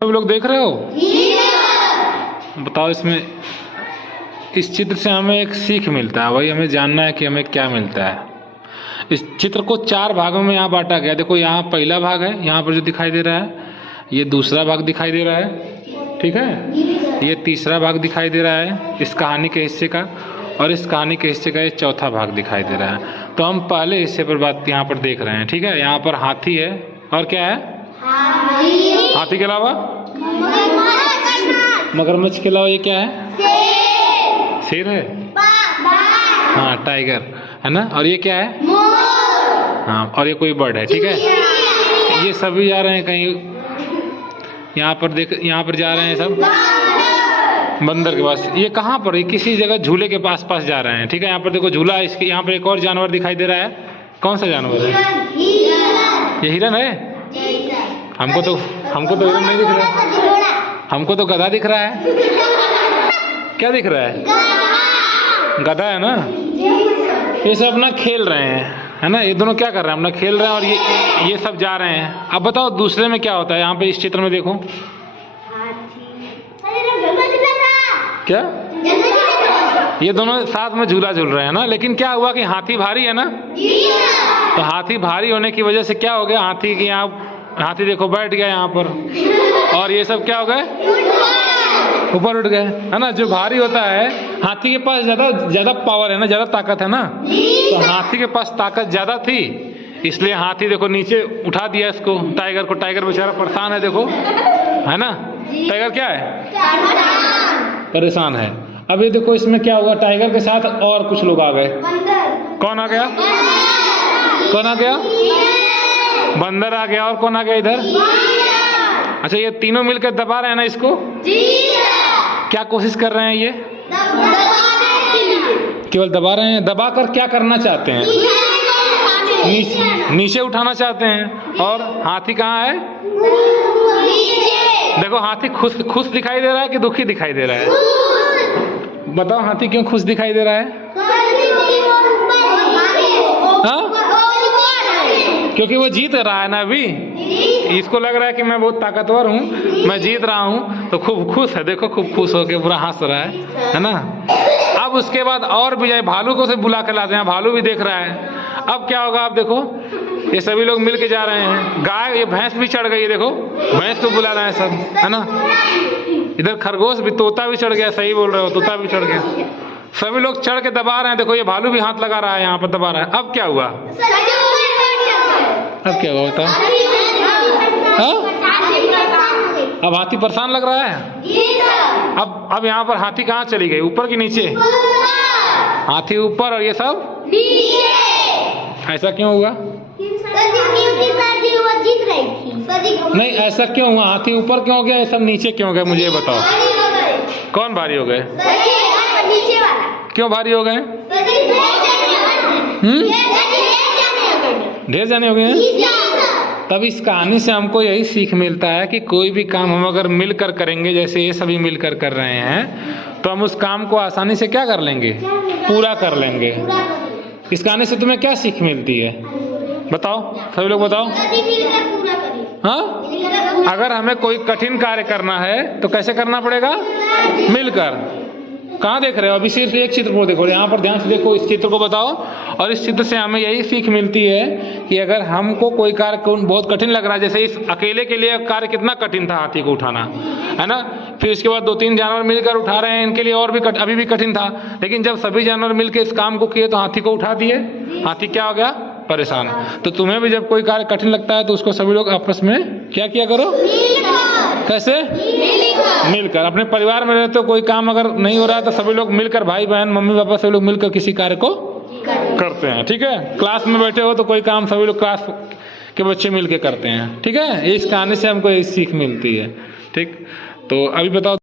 सब लोग देख रहे हो? बताओ, इसमें इस चित्र से हमें एक सीख मिलता है, वही हमें जानना है कि हमें क्या मिलता है। इस चित्र को 4 भागों में यहाँ बांटा गया। देखो, यहाँ पहला भाग है, यहाँ पर जो दिखाई दे रहा है, ये दूसरा भाग दिखाई दे रहा है, ठीक है। ये तीसरा भाग दिखाई दे रहा है इस कहानी के हिस्से का, और इस कहानी के हिस्से का ये चौथा भाग दिखाई दे रहा है। तो हम पहले हिस्से पर बात यहाँ पर देख रहे हैं, ठीक है। यहाँ पर हाथी है, और क्या है? हाथी के अलावा मगरमच्छ के अलावा ये क्या है? शेर है, हाँ, टाइगर है ना। और ये क्या है? हाँ, और ये कोई बर्ड है, ठीक है। ये सभी जा रहे हैं कहीं, यहाँ पर देख, यहाँ पर जा रहे हैं सब बंदर के पास। ये कहाँ पर? ये किसी जगह झूले के पास जा रहे हैं, ठीक है। यहाँ पर देखो झूला, इसके यहाँ पर एक और जानवर दिखाई दे रहा है। कौन सा जानवर है? ये हिरन है। हमको तो हिरन नहीं दिख रहा है, हमको तो गधा दिख रहा है। क्या दिख रहा है? गधा है ना। ये सब अपना खेल रहे हैं, है ना। ये दोनों क्या कर रहे हैं? अपना खेल रहे हैं, और ये सब जा रहे हैं। अब बताओ दूसरे में क्या होता है? यहाँ पे इस चित्र में देखो, क्या ये दोनों साथ में झूला झूल रहे हैं ना। लेकिन क्या हुआ कि हाथी भारी है ना, तो हाथी भारी होने की वजह से क्या हो गया, हाथी के यहाँ, हाथी देखो बैठ गया यहाँ पर, और ये सब क्या हो गए? ऊपर उठ गए, है ना। जो भारी होता है, हाथी के पास ज्यादा पावर है ना, ज्यादा ताकत है ना। तो हाथी के पास ताकत ज्यादा थी, इसलिए हाथी देखो नीचे उठा दिया इसको, टाइगर को। टाइगर बेचारा परेशान है, देखो, है ना। टाइगर क्या है? परेशान है। अब ये देखो, इसमें क्या हुआ, टाइगर के साथ और कुछ लोग आ गए। कौन आ गया? कौन आ गया? बंदर आ गया। और कौन आ गया इधर? अच्छा, ये तीनों मिलकर दबा रहे हैं ना इसको। क्या कोशिश कर रहे हैं ये? केवल दबा रहे हैं। दबा कर क्या करना चाहते हैं? नीचे उठाना चाहते हैं। और हाथी कहाँ है? देखो, हाथी खुश दिखाई दे रहा है कि दुखी दिखाई दे रहा है? बताओ, हाथी क्यों खुश दिखाई दे रहा है? हाँ? क्योंकि वो जीत रहा है ना अभी। इसको लग रहा है कि मैं बहुत ताकतवर हूँ, मैं जीत रहा हूँ, तो खूब खुश है। देखो, खूब खुश होकर पूरा हंस रहा है ना। अब उसके बाद और भी जाए, भालू को से बुला के लाते हैं, भालू भी देख रहा है। अब क्या होगा? आप देखो, ये सभी लोग मिल के जा रहे हैं। गाय, ये भैंस भी चढ़ गई है, देखो, भैंस को बुला रहे हैं सब, है ना। इधर खरगोश भी, तोता भी चढ़ गया। सही बोल रहे हो, तोता भी चढ़ गया। सभी लोग चढ़ के दबा रहे हैं। देखो, ये भालू भी हाथ लगा रहा है, यहाँ पर दबा रहा है। अब क्या हुआ? अब क्या हुआ बताओ? अब हाथी परेशान लग रहा है। अब यहाँ पर हाथी कहाँ चली गई? ऊपर की नीचे? हाथी ऊपर और ये सब नीचे। ऐसा क्यों हुआ? नहीं, ऐसा क्यों हुआ? हाथी ऊपर क्यों हो गया, ये सब नीचे क्यों हो गए? मुझे बताओ, कौन भारी हो गए? क्यों भारी हो गए? ढेर जाने हो गए हैं। तब इस कहानी से हमको यही सीख मिलता है कि कोई भी काम हम अगर मिलकर करेंगे, जैसे ये सभी मिलकर कर रहे हैं, तो हम उस काम को आसानी से क्या कर लेंगे? पूरा कर लेंगे। इस कहानी से तुम्हें क्या सीख मिलती है? बताओ, सभी लोग बताओ। हाँ, अगर हमें कोई कठिन कार्य करना है तो कैसे करना पड़ेगा? मिलकर। कहाँ देख रहे हो? अभी सिर्फ एक चित्र को देखो, यहाँ पर ध्यान से देखो, इस चित्र को बताओ। और इस चित्र से हमें यही सीख मिलती है कि अगर हमको कोई कार्य बहुत कठिन लग रहा है, जैसे इस अकेले के लिए कार्य कितना कठिन था हाथी को उठाना, है ना। फिर इसके बाद 2-3 जानवर मिलकर उठा रहे हैं, इनके लिए और भी अभी भी कठिन था। लेकिन जब सभी जानवर मिलकर इस काम को किए तो हाथी को उठा दिए। हाथी क्या हो गया? परेशान। तो तुम्हें भी जब कोई कार्य कठिन लगता है तो उसको सभी लोग आपस में क्या किया करो? कैसे? मिलकर। अपने परिवार में रहते हो, कोई काम अगर नहीं हो रहा है तो सभी लोग मिलकर, भाई बहन, मम्मी पापा, सभी लोग मिलकर किसी कार्य को करते हैं, ठीक है। क्लास में बैठे हो तो कोई काम सभी लोग क्लास के बच्चे मिलकर करते हैं, ठीक है। इस कहानी से हमको यही सीख मिलती है, ठीक। तो अभी बताओ।